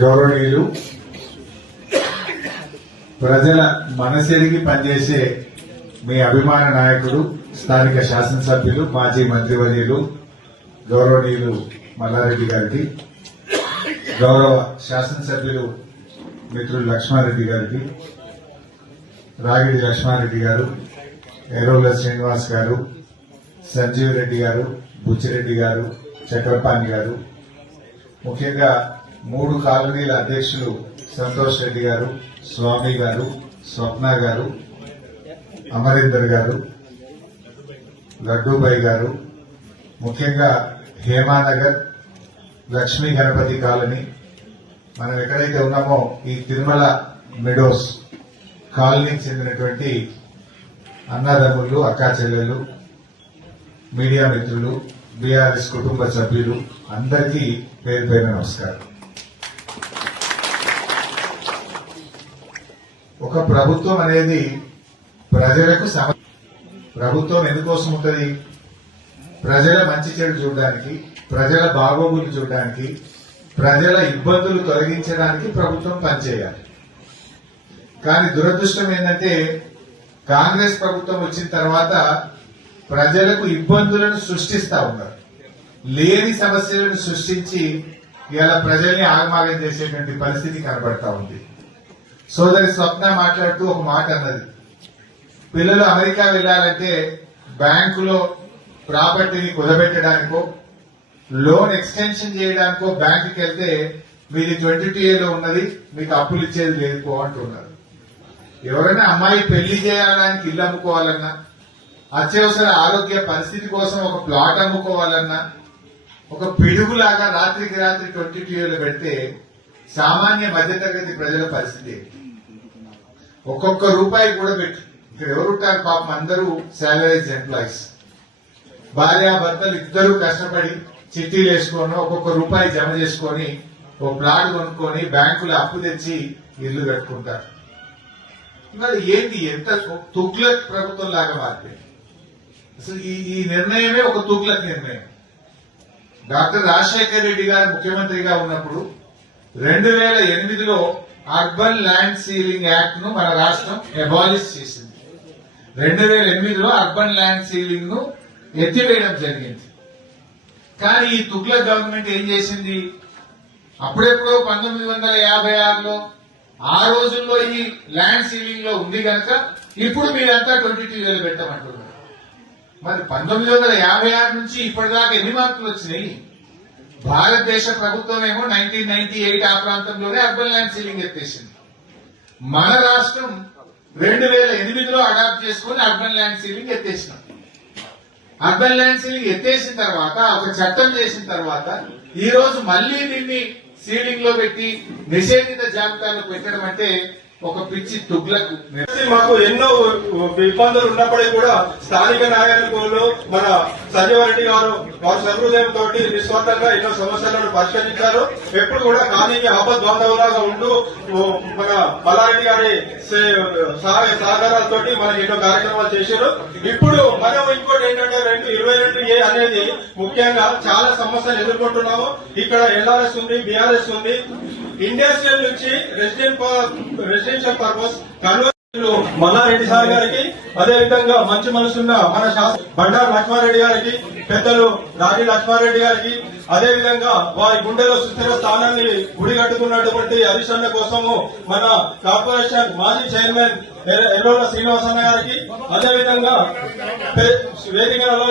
గౌరవనీయులు ప్రజల మనసెరిగి పనిచేసే మీ అభిమాన నాయకుడు స్థానిక శాసనసభ్యులు మాజీ మంత్రివర్యులు గౌరవనీయులు మల్లారెడ్డి గారికి, గౌరవ శాసనసభ్యులు మిత్రులు లక్ష్మారెడ్డి గారికి, రాగిడి లక్ష్మారెడ్డి గారు, ఎర్రోల శ్రీనివాస్ గారు, సంజీవ్ రెడ్డి గారు, బుచ్చిరెడ్డి గారు, చక్రపాణి గారు, ముఖ్యంగా 3 కాలనీల అధ్యక్షులు సంతోష్ రెడ్డి గారు, స్వామి గారు, స్వప్న గారు, అమరీందర్ గారు, లడ్డూబాయి గారు, ముఖ్యంగా హేమానగర్, లక్ష్మీ గణపతి కాలనీ, మనం ఎక్కడైతే ఉన్నామో ఈ తిరుమల మెడోస్ కాలనీకి చెందినటువంటి అన్నదమ్ములు, అక్కా చెల్లెలు, మీడియా మిత్రులు, బీఆర్ఎస్ కుటుంబ సభ్యులు అందరికీ పేరు పేరు నమస్కారం. ఒక ప్రభుత్వం అనేది ప్రజలకు ప్రభుత్వం ఎందుకోసం ఉంటుంది? ప్రజల మంచి చెడు చూడడానికి, ప్రజల బాగోగులు చూడడానికి, ప్రజల ఇబ్బందులు తొలగించడానికి ప్రభుత్వం పనిచేయాలి. కానీ దురదృష్టం ఏంటంటే కాంగ్రెస్ ప్రభుత్వం వచ్చిన తర్వాత ప్రజలకు ఇబ్బందులను సృష్టిస్తా ఉన్నారు. లేని సమస్యలను సృష్టించి ఇలా ప్రజల్ని ఆగమాగం చేసేటువంటి పరిస్థితి కనబడతా ఉంది. సోదరి స్వప్న మాట్లాడుతూ ఒక మాట అన్నది, పిల్లలు అమెరికా వెళ్లాలంటే బ్యాంకులో ప్రాపర్టీని కుదబెట్టడానికో లోన్ ఎక్స్టెన్షన్ చేయడానికో బ్యాంకుకి వెళ్తే మీది 22A ఉన్నది, మీకు అప్పులు ఇచ్చేది లేదు అంటున్నారు. ఎవరైనా అమ్మాయి పెళ్లి చేయడానికి ఇల్లు అమ్ముకోవాలన్నా, అత్యవసర ఆరోగ్య పరిస్థితి కోసం ఒక ప్లాట్ అమ్ముకోవాలన్నా, ఒక పిడుగులాగా రాత్రికి రాత్రి 22A పెడితే సామాన్య మధ్యతరగతి ప్రజల పరిస్థితి ఒక్కొక్క రూపాయి కూడా పెట్టి ఇక్కడ ఎవరుంటారు? పాపం అందరూ శాలరీస్ ఎంప్లాయీస్, భార్యాభర్తలు ఇద్దరు కష్టపడి చిట్టీలు వేసుకొని ఒక్కొక్క రూపాయి జమ చేసుకొని ఒక ప్లాట్ కొనుక్కొని బ్యాంకులో అప్పు తెచ్చి ఇల్లు కట్టుకుంటారు. మరి ఏంటి, ఎంత తుగ్లక్ ప్రభుత్వం లాగా మారిపోయింది అసలు. ఈ నిర్ణయమే ఒక తుగ్లక్ నిర్ణయం. డాక్టర్ రాజశేఖర్ రెడ్డి గారు ముఖ్యమంత్రిగా ఉన్నప్పుడు 2008లో అర్బన్ ల్యాండ్ సీలింగ్ యాక్ట్ ను మన రాష్ట్రం అబాలిష్ చేసింది. 2008లో అర్బన్ ల్యాండ్ సీలింగ్ ను ఎత్తివేయడం జరిగింది. కానీ ఈ తుగ్లక్ గవర్నమెంట్ ఏం చేసింది? అప్పుడెప్పుడో 1956లో ఆ రోజుల్లో ఈ ల్యాండ్ సీలింగ్ లో ఉంది కనుక ఇప్పుడు మీరంతా 22A పెట్టమంటున్నారు. మరి 1956 నుంచి ఇప్పటిదాకా ఎన్ని మార్పులు వచ్చినాయి? భారతదేశ ప్రభుత్వం ఏమో 1998 ఆ ప్రాంతంలోనే అర్బన్ ల్యాండ్ సీలింగ్ ఎత్తేసింది. మన రాష్ట్రం 2008లో అడాప్ట్ చేసుకుని అర్బన్ ల్యాండ్ సీలింగ్ ఎత్తేసినాం. అర్బన్ ల్యాండ్ సీలింగ్ ఎత్తేసిన తర్వాత ఒక చట్టం చేసిన తర్వాత ఈ రోజు మళ్లీ దీన్ని సీలింగ్ లో పెట్టి నిషేధిత జాబితాలో పెట్టడం అంటే ఒక పిచ్చి తుగ్లకు. మాకు ఎన్నో ఇబ్బందులు ఉన్నప్పటికీ కూడా స్థానిక నాయకులు మన సంజీవరెడ్డి గారు వారి సహృదయం తోటి నిస్వార్థంగా ఎన్నో సమస్యలను పరిష్కరించారు. ఎప్పుడు కూడా ఖాళీకి ఆపద్బాంధవులాగా ఉంటూ మన మల్లారెడ్డి గారి సహాయ సహకారాలతో మనకి ఎన్నో కార్యక్రమాలు చేశారు. ఇప్పుడు మనం ఇంకోటి ఏంటంటే 22A అనేది ముఖ్యంగా చాలా సమస్యలు ఎదుర్కొంటున్నాము. ఇక్కడ ఎల్ఆర్ఎస్ ఉంది, బీఆర్ఎస్ ఉంది. ఇండస్ట్రియల్ నుంచి residential purpose conversion Malla Reddy sir గారికి, అదేవిధంగా మంచి మనసున్న మన బండారు లక్ష్మారెడ్డి గారికి, పెద్దలు రాగి లక్ష్మారెడ్డి గారికి, అదేవిధంగా వారి గుండెలో సుస్థిర స్థానాన్ని గుడిగట్టుకున్నటువంటి హరిశన్న కోసము మన కార్పొరేషన్ మాజీ చైర్మన్ ఎర్రోల శ్రీనివాసన్న గారికి, అదేవిధంగా వేదికలలో